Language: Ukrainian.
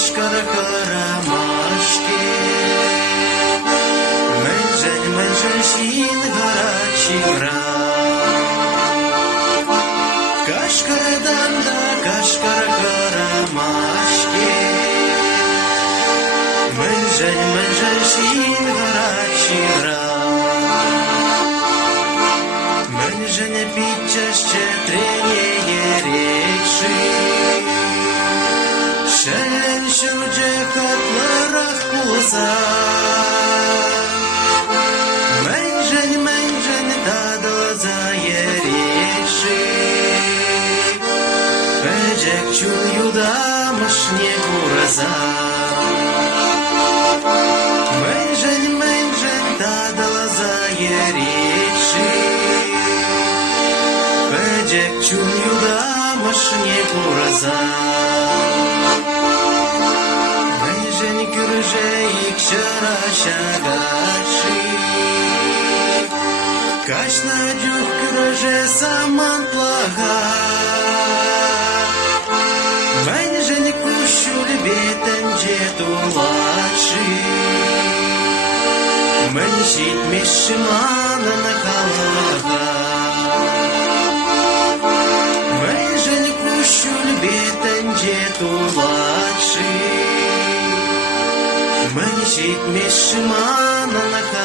кашкара карамашки. Менжель син гарачий грав. Кашкарадан да кашкара карамашки. Менжель син гарачий грав. Менжене підчас щедріє речі. Шелен шуджа хатларах пуза. Менжень тадо заєріши. Педжек чую дамашнє кураза. Менжень тадо заєріши. Педжек чую дамашнє кураза. Менжень кюрже ікшара шагаши. Кашна дюк кюрже саман плага. Менжень кущуль бетен жетулаши. Меншит мишмана на халага. Менжень кущуль бетен жетулаши. Меншит мишмана на халага.